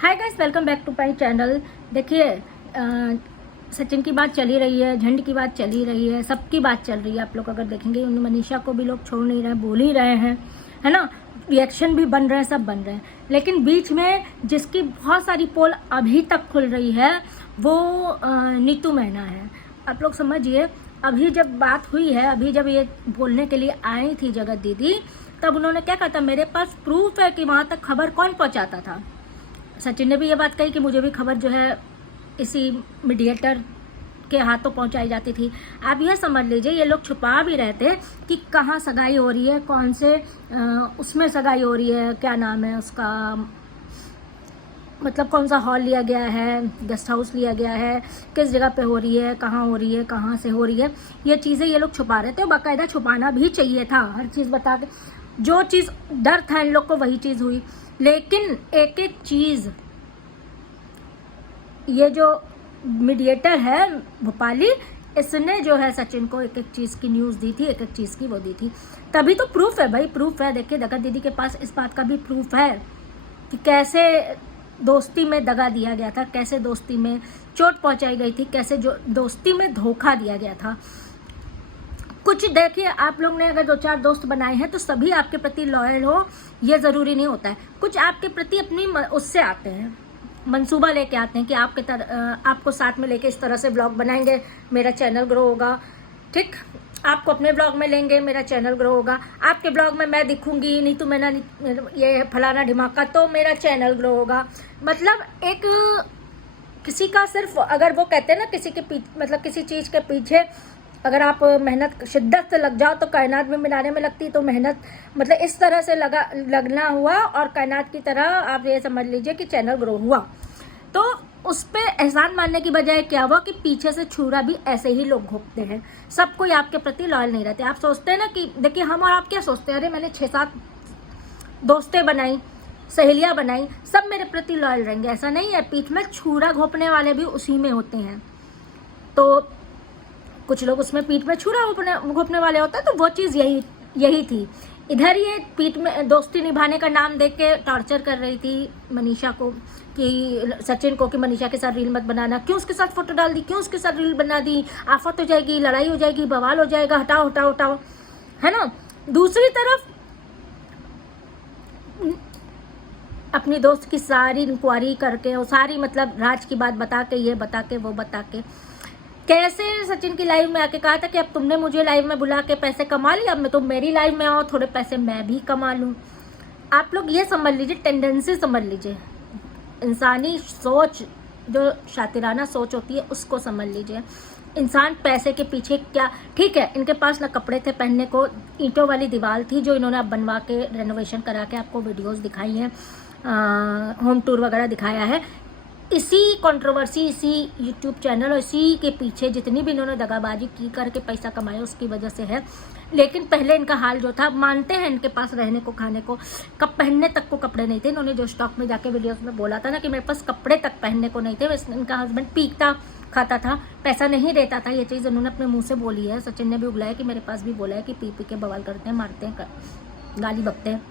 Hi guys, welcome back to my channel. देखिए, सचिन की बात चली रही है, झंड की बात चली रही है, सबकी बात चल रही है। आप लोग अगर देखेंगे, मनीषा को भी लोग छोड़ नहीं रहे, बोल ही रहे हैं, है ना। रिएक्शन भी बन रहे हैं, सब बन रहे हैं। लेकिन बीच में जिसकी बहुत सारी पोल अभी तक खुल रही है वो नीतू मैना है। आप लोग समझिए, अभी जब बात हुई है, अभी जब ये बोलने के लिए आई थी जगत दीदी, तब उन्होंने क्या कहा था, मेरे पास प्रूफ है कि वहाँ तक खबर कौन पहुँचाता था। सचिन ने भी ये बात कही कि मुझे भी खबर जो है इसी मीडिएटर के हाथों पहुंचाई जाती थी। आप यह समझ लीजिए, ये लोग छुपा भी रहे थे कि कहाँ सगाई हो रही है, कौन से उसमें सगाई हो रही है, क्या नाम है उसका, मतलब कौन सा हॉल लिया गया है, गेस्ट हाउस लिया गया है, किस जगह पे हो रही है, कहाँ हो रही है, कहाँ से हो रही है। ये चीज़ें ये लोग छुपा रहे थे, और बाकायदा छुपाना भी चाहिए था। हर चीज़ बता के, जो चीज़ डर था इन लोग को वही चीज़ हुई। लेकिन एक एक चीज़, ये जो मीडिएटर है भोपाली, इसने जो है सचिन को एक एक चीज़ की न्यूज़ दी थी, एक एक चीज़ की वो दी थी। तभी तो प्रूफ है भाई, प्रूफ है। देखिए, जगत दीदी के पास इस बात का भी प्रूफ है कि कैसे दोस्ती में दगा दिया गया था, कैसे दोस्ती में चोट पहुंचाई गई थी, कैसे जो दोस्ती में धोखा दिया गया था। कुछ देखिए, आप लोग ने अगर 2-4 दोस्त बनाए हैं तो सभी आपके प्रति लॉयल हो, ये ज़रूरी नहीं होता है। कुछ आपके प्रति अपनी उससे आते हैं, मंसूबा लेके आते हैं कि आपको साथ में लेके इस तरह से ब्लॉग बनाएंगे, मेरा चैनल ग्रो होगा। ठीक, आपको अपने ब्लॉग में लेंगे, मेरा चैनल ग्रो होगा। आपके ब्लॉग में मैं दिखूंगी, नहीं तो मैंने ये फलाना ढिमाका, तो मेरा चैनल ग्रो होगा। मतलब एक किसी का सिर्फ, अगर वो कहते हैं ना, किसी के मतलब किसी चीज़ के पीछे अगर आप मेहनत शिद्दत से लग जाओ तो कायनात भी मिलाने में लगती। तो मेहनत मतलब इस तरह से लगना हुआ, और कायनात की तरह आप ये समझ लीजिए कि चैनल ग्रो हुआ। तो उस पर एहसान मानने की बजाय क्या हुआ कि पीछे से छुरा भी ऐसे ही लोग घोंपते हैं। सब कोई आपके प्रति लॉयल नहीं रहते। आप सोचते हैं ना कि देखिए, हम और आप क्या सोचते हैं, अरे मैंने 6-7 दोस्तें बनाई, सहेलियाँ बनाई, सब मेरे प्रति लॉयल रहेंगे, ऐसा नहीं है। पीठ में छुरा घोंपने वाले भी उसी में होते हैं। तो कुछ लोग उसमें पीठ में छुरा घोंपने वाले होते हैं। तो वो चीज़ यही थी। इधर ये पीठ में दोस्ती निभाने का नाम देख के टॉर्चर कर रही थी मनीषा को, कि सचिन को, कि मनीषा के साथ रील मत बनाना। क्यों उसके साथ फोटो डाल दी, क्यों उसके साथ रील बना दी, आफत हो जाएगी, लड़ाई हो जाएगी, बवाल हो जाएगा, हटाओ हटाओ हटाओ, है ना। दूसरी तरफ अपनी दोस्त की सारी इंक्वायरी करके, और सारी मतलब राज की बात बता के, ये बता के, वो बता के, कैसे सचिन की लाइव में आके कहा था कि अब तुमने मुझे लाइव में बुला के पैसे कमा लिए, अब मैं तुम मेरी लाइव में आओ, थोड़े पैसे मैं भी कमा लूँ। आप लोग ये समझ लीजिए, टेंडेंसी समझ लीजिए, इंसानी सोच, जो शातिराना सोच होती है, उसको समझ लीजिए। इंसान पैसे के पीछे क्या, ठीक है, इनके पास ना कपड़े थे पहनने को, ईंटों वाली दीवार थी जो इन्होंने अब बनवा के रेनोवेशन करा के आपको वीडियोस दिखाई हैं, होम टूर वगैरह दिखाया है। इसी कंट्रोवर्सी, इसी यूट्यूब चैनल और इसी के पीछे जितनी भी इन्होंने दगाबाजी की करके पैसा कमाया, उसकी वजह से है। लेकिन पहले इनका हाल जो था, मानते हैं इनके पास रहने को, खाने को, कब पहनने तक को कपड़े नहीं थे। इन्होंने जो स्टॉक में जाके वीडियोस में बोला था ना कि मेरे पास कपड़े तक पहनने को नहीं थे, इनका हस्बैंड पीता खाता था, पैसा नहीं देता था। ये चीज़ उन्होंने अपने मुँह से बोली है। सचिन ने भी उगलाया कि मेरे पास भी बोला है कि पी के बवाल करते हैं, मारते हैं, गाली बकते हैं,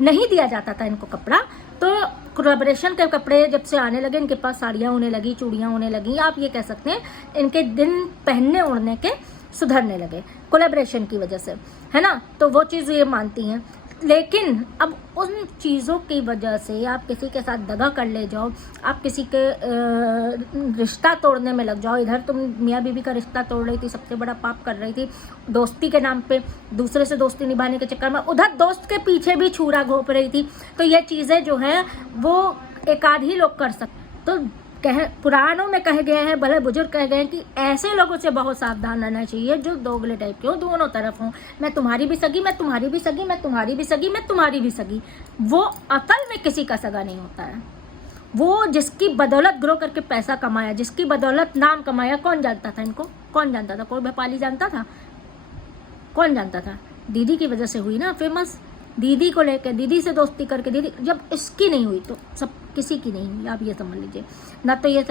नहीं दिया जाता था इनको कपड़ा। तो कोलैबोरेशन के कपड़े जब से आने लगे, इनके पास साड़ियाँ होने लगी, चूड़ियाँ होने लगी, आप ये कह सकते हैं इनके दिन पहनने ओढ़ने के सुधरने लगे कोलैबोरेशन की वजह से, है ना। तो वो चीज़ ये मानती हैं। लेकिन अब उन चीज़ों की वजह से आप किसी के साथ दगा कर ले जाओ, आप किसी के रिश्ता तोड़ने में लग जाओ। इधर तुम मियाँ बीवी का रिश्ता तोड़ रही थी, सबसे बड़ा पाप कर रही थी दोस्ती के नाम पे, दूसरे से दोस्ती निभाने के चक्कर में उधर दोस्त के पीछे भी छुरा घोंप रही थी। तो ये चीज़ें जो है वो एक आध ही लोग कर सकते। तो पुराणों में कहे गए हैं, बड़े बुजुर्ग कहे गए हैं कि ऐसे लोगों से बहुत सावधान रहना चाहिए जो दोगले टाइप के हो, दोनों तरफ हों। मैं तुम्हारी भी सगी, मैं तुम्हारी भी सगी, मैं तुम्हारी भी सगी, मैं तुम्हारी भी सगी। वो अकल में किसी का सगा नहीं होता है। वो जिसकी बदौलत ग्रो करके पैसा कमाया, जिसकी बदौलत नाम कमाया, कौन जानता था इनको, कौन जानता था? कोई भोपाली जानता था? कौन जानता था? दीदी की वजह से हुई ना फेमस। दीदी को लेकर, दीदी से दोस्ती करके, दीदी जब इसकी नहीं हुई तो सब किसी की नहीं हुई। आप ये समझ लीजिए, ना तो ये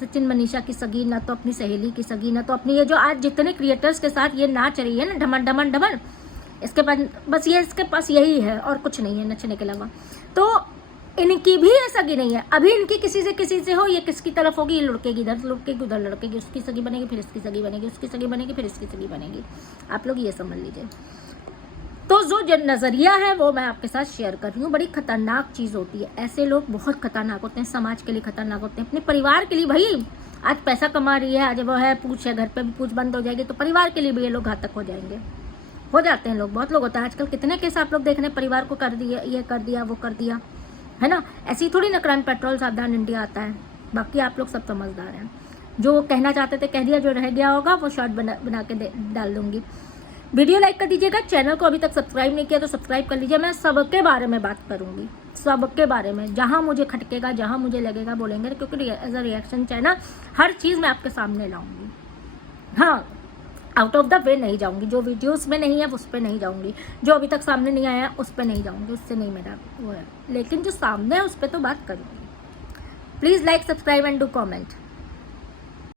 सचिन मनीषा की सगी, ना तो अपनी सहेली की सगी, ना तो अपनी ये जो आज जितने क्रिएटर्स के साथ ये नाच रही है ना, ढमन ढमन ढमन, इसके पास बस ये, इसके पास यही है और कुछ नहीं है नचने के अलावा। तो इनकी भी ये सगी नहीं है। अभी इनकी किसी से हो, ये किसकी तरफ होगी, ये लुढ़केगी इधर, लुढ़केगी उधर, लुढ़केगी, उसकी सगी बनेगी, फिर इसकी सगी बनेगी, उसकी सगी बनेगी, फिर इसकी सगी बनेगी। आप लोग ये समझ लीजिए। तो जो नज़रिया है वो मैं आपके साथ शेयर कर रही हूँ। बड़ी खतरनाक चीज़ होती है, ऐसे लोग बहुत खतरनाक होते हैं, समाज के लिए खतरनाक होते हैं, अपने परिवार के लिए। भाई आज पैसा कमा रही है, आज वो है पूछ है, घर पे भी पूछ बंद हो जाएगी, तो परिवार के लिए भी ये लोग घातक हो जाएंगे। हो जाते हैं लोग, बहुत लोग होता है आजकल। कितने केस आप लोग देख रहे हैं, परिवार को कर दिया, ये कर दिया, वो कर दिया, है ना। ऐसी थोड़ी ना क्राइम पेट्रोल सावधान इंडिया आता है। बाकी आप लोग सब समझदार हैं। जो कहना चाहते थे कह दिया, जो रह गया होगा वो शॉर्ट बना के डाल दूंगी। वीडियो लाइक कर दीजिएगा, चैनल को अभी तक सब्सक्राइब नहीं किया तो सब्सक्राइब कर लीजिए। मैं सबके बारे में बात करूंगी, सबके बारे में, जहां मुझे खटकेगा, जहां मुझे लगेगा बोलेंगे, क्योंकि एज अ रिएक्शन चैनल हर चीज़ मैं आपके सामने लाऊंगी। हाँ, आउट ऑफ द वे नहीं जाऊंगी, जो वीडियोस में नहीं है उस पर नहीं जाऊंगी, जो अभी तक सामने नहीं आया उस पर नहीं जाऊंगी, उससे नहीं मेरा वो है, लेकिन जो सामने है उस पर तो बात करूंगी। Please like, subscribe and do comment.